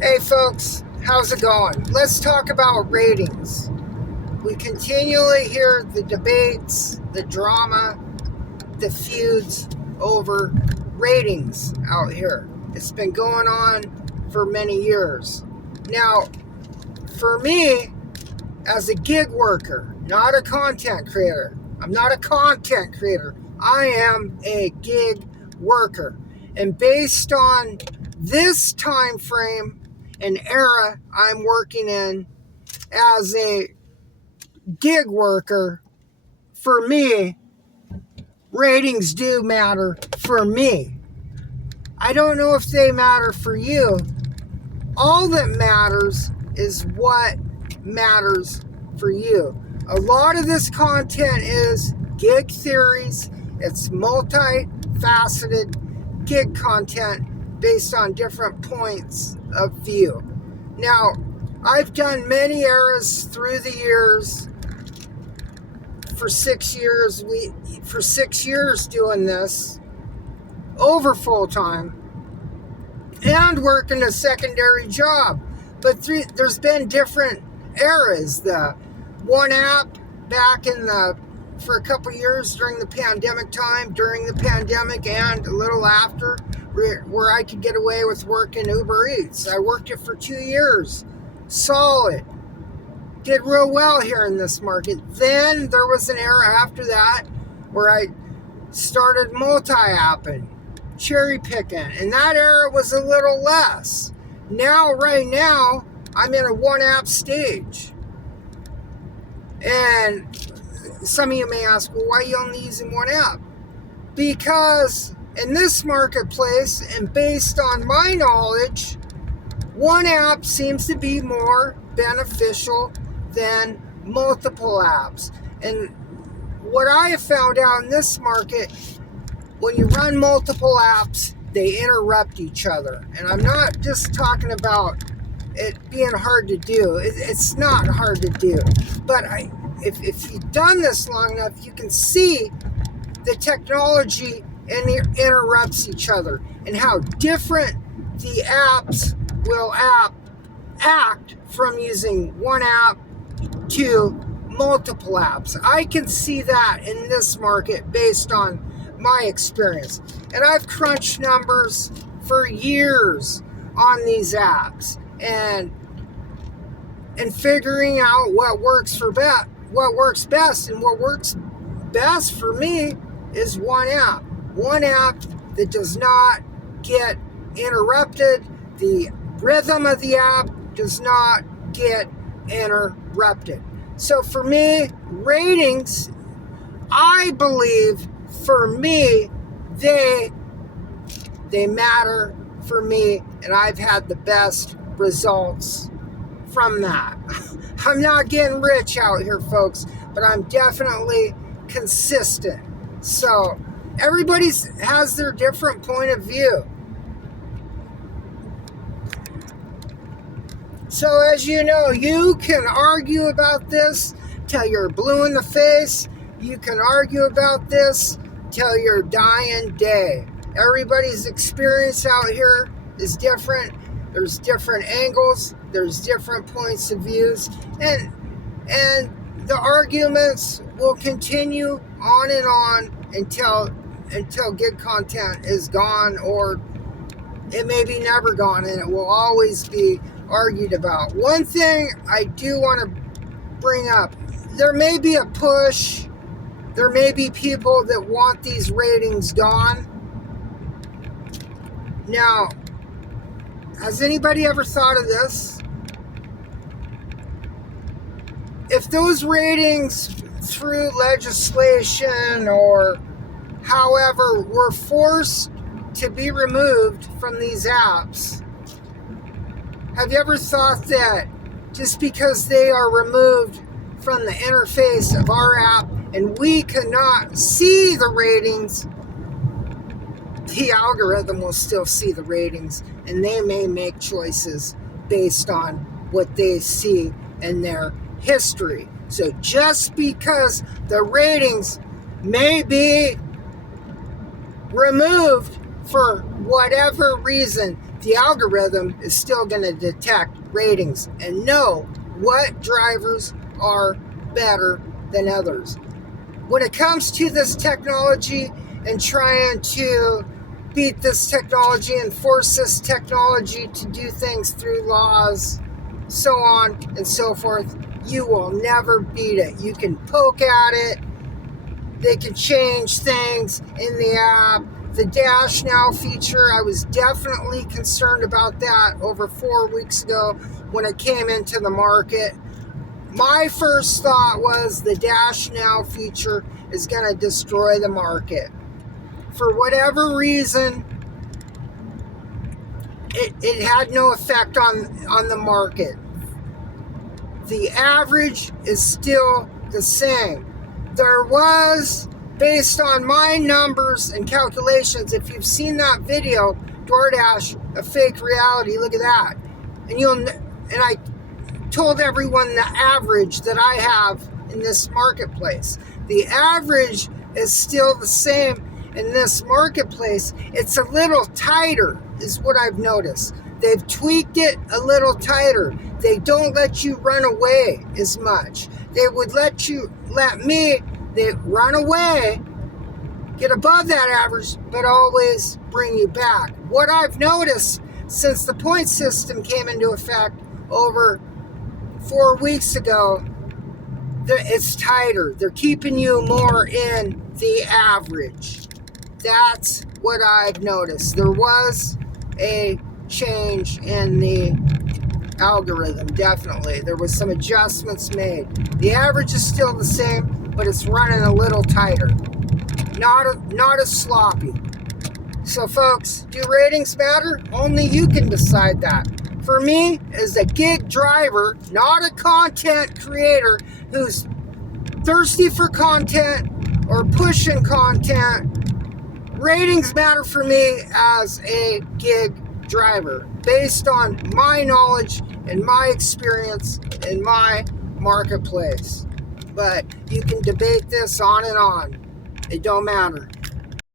Hey folks, how's it going? Let's talk about ratings. We continually hear the debates, the drama, the feuds over ratings out here. It's been going on for many years. Now, for me, as a gig worker, not a content creator, I'm not a content creator. I am a gig worker. And based on this time frame and era I'm working in as a gig worker, for me, ratings do matter for me. I don't know if they matter for you. All that matters is what matters for you. A lot of this content is gig theories. It's multifaceted gig content based on different points of view. Now, I've done many eras through the years. For 6 years, for 6 years doing this over full time and working a secondary job. But there's been different eras. The one app back for a couple years during the pandemic time, during the pandemic and a little after, where I could get away with working Uber Eats. I worked it for 2 years. Solid. Did real well here in this market. Then there was an era after that where I started multi-apping, cherry picking, and that era was a little less. Right now, I'm in a one-app stage. And some of you may ask, well, why are you only using one app? Because in this marketplace, and based on my knowledge, one app seems to be more beneficial than multiple apps. And what I have found out in this market, when you run multiple apps, they interrupt each other. And I'm not just talking about it being hard to do. It's not hard to do. But if you've done this long enough, you can see the technology and it interrupts each other and how different the apps will act from using one app to multiple apps. I can see that in this market based on my experience. And I've crunched numbers for years on these apps and figuring out what works best, and what works best for me is one app. One app that does not get interrupted. The rhythm of the app does not get interrupted. So for me, ratings, I believe for me, they matter for me, and I've had the best results from that. I'm not getting rich out here, folks, but I'm definitely consistent. So everybody has their different point of view. So as you know, you can argue about this till you're blue in the face. You can argue about this till your dying day. Everybody's experience out here is different. There's different angles. There's different points of views. And the arguments will continue on and on until gig content is gone, or it may be never gone, and it will always be argued about. One thing I do want to bring up, there may be a push, there may be people that want these ratings gone. Now, has anybody ever thought of this? If those ratings through legislation or however were forced to be removed from these apps, have you ever thought that just because they are removed from the interface of our app and we cannot see the ratings, the algorithm will still see the ratings, and they may make choices based on what they see in their history. So just because the ratings may be removed for whatever reason, the algorithm is still going to detect ratings and know what drivers are better than others. When it comes to this technology and trying to beat this technology and force this technology to do things through laws, so on and so forth, you will never beat it. You can poke at it. They can change things in the app. The Dash Now feature, I was definitely concerned about that over 4 weeks ago when it came into the market. My first thought was the Dash Now feature is going to destroy the market. For whatever reason, it had no effect on the market. The average is still the same. There was, based on my numbers and calculations, if you've seen that video, DoorDash, a fake reality, look at that. And I told everyone the average that I have in this marketplace. The average is still the same in this marketplace. It's a little tighter, is what I've noticed. They've tweaked it a little tighter. They don't let you run away as much. They would let me run away, get above that average, but always bring you back. What I've noticed since the point system came into effect over 4 weeks ago, it's tighter. They're keeping you more in the average. That's what I've noticed. There was a change in the algorithm, definitely. There was some adjustments made. The average is still the same, but it's running a little tighter. Not as sloppy. So folks, do ratings matter? Only you can decide that. For me, as a gig driver, not a content creator who's thirsty for content or pushing content, ratings matter for me as a gig driver based on my knowledge and my experience in my marketplace. But you can debate this on and on. It don't matter.